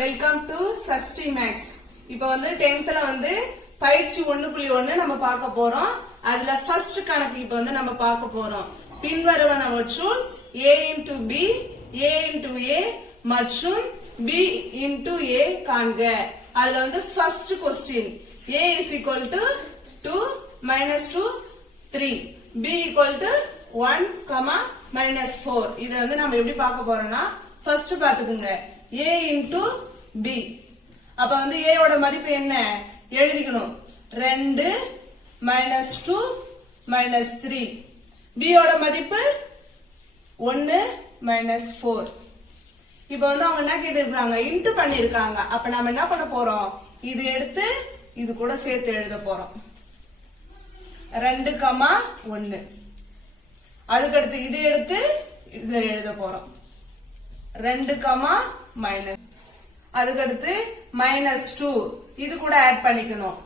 Welcome to Shashti maths. இப்போ வந்து 10th வந்து பயிற்சி 1.1 நம்ம பார்க்க போறோம். அதுல ஃபர்ஸ்ட் கணக்கு இப்போ வந்து நம்ம பார்க்க போறோம். பின்வருவனவற்றுள் a into b, a into a மற்றும் b into a காண்க. அதுல வந்து first question a is equal to 2 minus 2 3, b equal to 1, minus 4. இத வந்து நம்ம எப்படி பார்க்க போறோம்னா ஃபர்ஸ்ட் பாத்துக்குங்க a into b. அப்ப வந்து a ஓட மதிப்பு என்ன எழுதிக்கணும் 2 minus 2 minus 3. b ஓட மதிப்பு 1 minus 4. இப்ப வந்து அவங்க என்ன கேட்டிருக்காங்க இன்டு பண்ணிருக்காங்க. அப்ப நாம என்ன பண்ண போறோம் இது எடுத்து இது கூட சேர்த்து எழுத போறோம் 2, 1. அதுக்கடுத்து இது எடுத்து இதுல எழுத போறோம் 2, மைனஸ். அதுக்கடுத்து minus 2 இது கூட ஆட் பண்ணிக்கணும்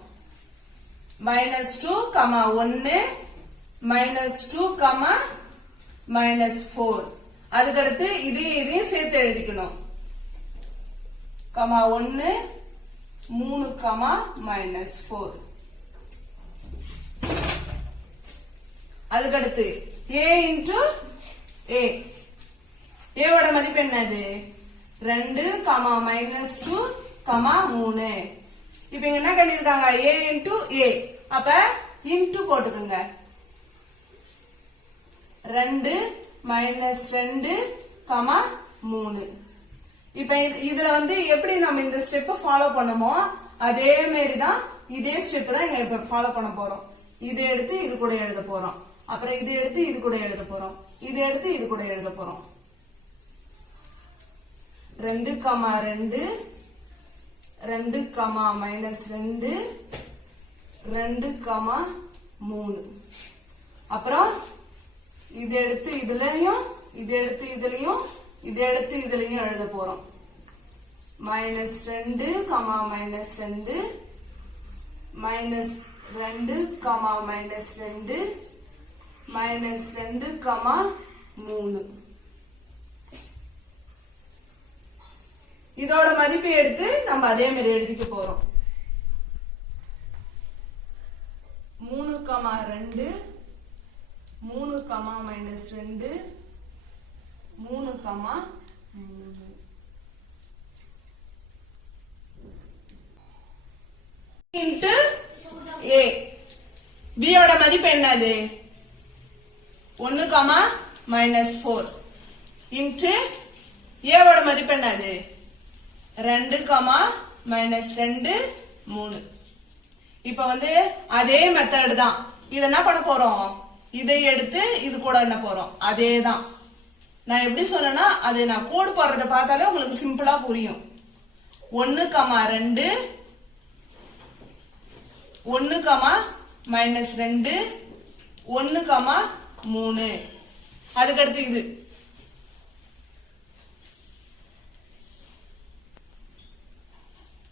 minus 2, 1 minus 2, minus 4. அதுக்கடுத்து இதையும் சேர்த்து எழுதிக்கணும் 1 3, minus 4. அதுக்கடுத்து a into a. a ஓட மதிப்பு என்னது 2, minus 2, 3. இப்ப இங்க என்ன பண்ணிருக்காங்க a into a. அப்ப into போட்டுக்குங்க 2 minus 2, 3. இப்ப இதுல வந்து எப்படி நம்ம இந்த ஸ்டெப் ஃபாலோ பண்ணமோ அதே மாதிரி தான் இதே ஸ்டெப் தான் இங்க இப்ப ஃபாலோ பண்ண போறோம். இதை எடுத்து இது கூட எழுத போறோம். அப்புறம் இதை எடுத்து இது கூட எழுத போறோம். இதை எடுத்து இது கூட எழுத போறோம் 2, 2 2, minus 2 2, 3. அப்புறம் இதை எடுத்து இதுலயும் இதை எடுத்து இதுலயும் இதை எடுத்து இதுலயும் எழுத போறோம் minus 2, minus 2 minus 2, minus 2 minus 2, 3. இதோட மதிப்பு எடுத்து நம்ம அதே மாதிரி எழுதிக்க போறோம் 3, 2 3, minus 2 3, 3. into a. b ஓட மதிப்பு என்னது 1, minus 4 into a ஓட மதிப்பு என்னது 2, minus 2, 3. இப்ப வந்து அதே மெத்தட் தான். இத என்ன பண்ண போறோம் இதை எடுத்து இது கூட என்ன போறோம் அதே தான். நான் எப்படி சொன்னேன்னா அது நான் கோடு போடுறத பார்த்தாலே உங்களுக்கு சிம்பிளா புரியும் 1, 2 1, minus 2 1, 3. அதுக்கடுத்து இது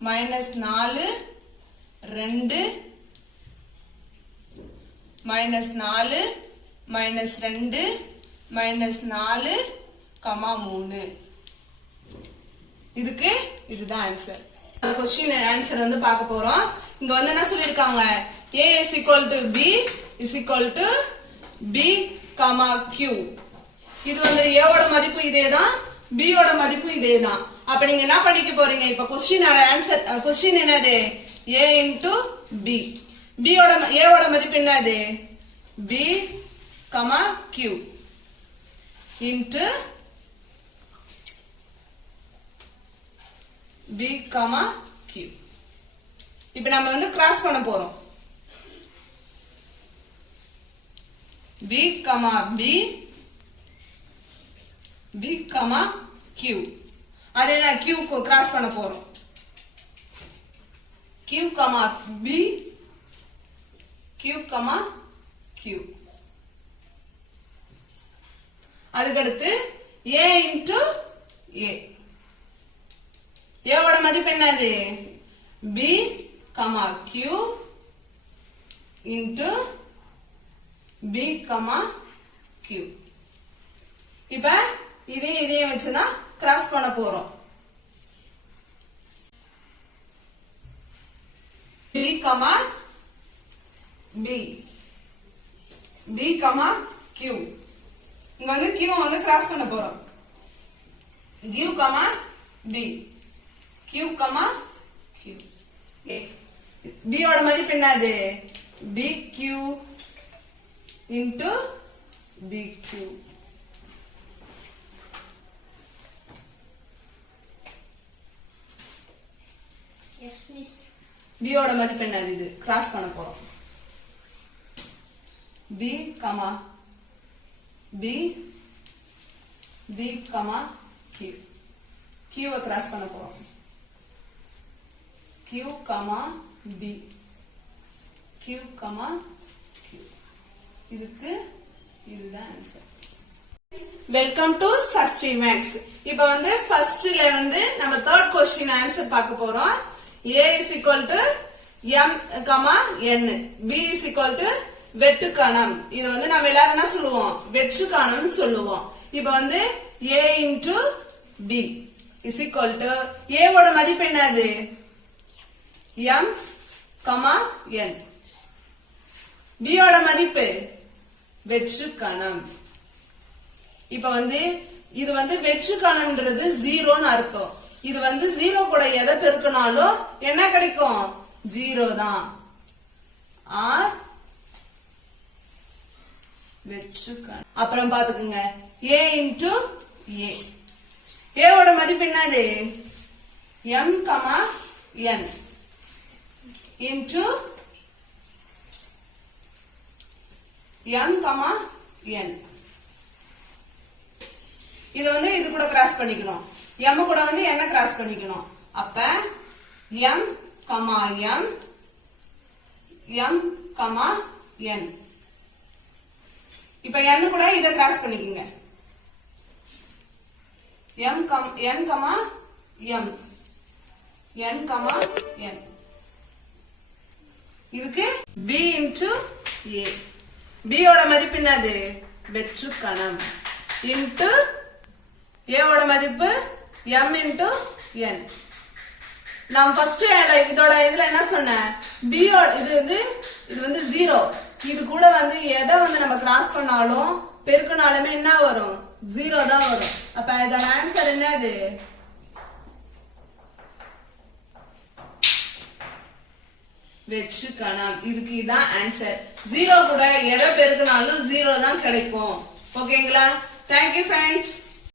minus 4 2 minus 4 minus 2 minus 4, 3. இதுக்கு இதுதான் ஆன்சர். क्वेश्चन ஆன்சர் வந்து பார்க்க போறோம். இங்க வந்து என்ன சொல்லிருக்காங்க a is equal to b is equal to b, q. இது வந்து a ஓட மதிப்பு இதேதான் b ஓட மதிப்பு இதேதான். அப்ப நீங்க என்ன பண்ணிக்க போறீங்க இப்ப क्वेश्चन ஆன்சர் क्वेश्चन என்னது a into b. b ஓட a ஓட மதிப்பு என்னது b, q into b, q. இப்ப நம்ம வந்து கிராஸ் பண்ண போறோம் b, b, q. அதே தான் q को கிராஸ் பண்ண போறோம் q, b, q, q. அதுக்கடுத்து a into a. a ஓட மதிப்பு என்னது b, q into b, q. இப்ப இதையும் வச்சுதான் கிராஸ் பண்ண போறோம் B, B, B, Q. இங்க வந்து Q வந்து கிராஸ் பண்ண போறோம். Q, B, Q, Q. B ஓட மதிப்பு என்னது? BQ into BQ. Yes, miss. B ஓட மதிப்பு என்னது? இது கிராஸ் பண்ண போறோம். B, B, B, Q. Q வை கிராஸ் பண்ண போறோம். Q, B, Q, Q. இதுக்கு இதுதான் answer. Welcome to Shashti maths. இப்ப வந்து ஃபர்ஸ்ட்ல வந்து நம்ம தேர்ட் क्वेश्चन ஆன்சர் பார்க்க போறோம். A is equal to M, N. B is equal to வெட்டுக்கணம். இது வந்து நம்ம எல்லாரும் என்ன சொல்லுவோம்? வெற்றுக்கணம் சொல்லுவோம். இப்ப வந்து A into B is equal to A ஓட மதிப்பு என்னது? M, N. B ஓட மதிப்பு வெற்றுக்கணம். இப்ப வந்து இது வந்து வெற்றுக்கணம்ன்றது 0ன்னு அர்த்தம். இது வந்து 0 கூட எதை பெருக்கினாலும் என்ன கிடைக்கும்? 0 தான். ஆர் வெற்றுக்கணம். அப்புறம் பாத்துக்குங்க A into A. A ஓட மதிப்பு என்னது? M, N into M, N. இது வந்து இது கூட கிராஸ் பண்ணிக்கணும். M கூட வந்து என்ன கிராஸ் பண்ணிக்கணும். அப்ப M, M, M, N. இப்ப N கூட இத கிராஸ் பண்ணிக்கங்க. M, N, M, N, N. இதுக்கு B into A. B ஓட மதிப்பு என்னது? வெற்றுக்கணம். into A ஓட மதிப்பு M into N. நான் ஃபர்ஸ்ட் இதோட இதுல என்ன சொன்னேன்? B ஓட இது வந்து 0. இது கூட வந்து எதை வந்து நம்ம கிராஸ் பண்ணாலும் பெருக்கினாலுமே என்ன வரும்? 0 தான் வரும். அப்ப இதோட ஆன்சர் என்னது? வெற்றுக்கணம். இதுக்கு இதான் ஆன்சர். 0 கூட எதை பெருக்கினாலும் 0 தான் கிடைக்கும். ஓகேங்களா? Thank you friends.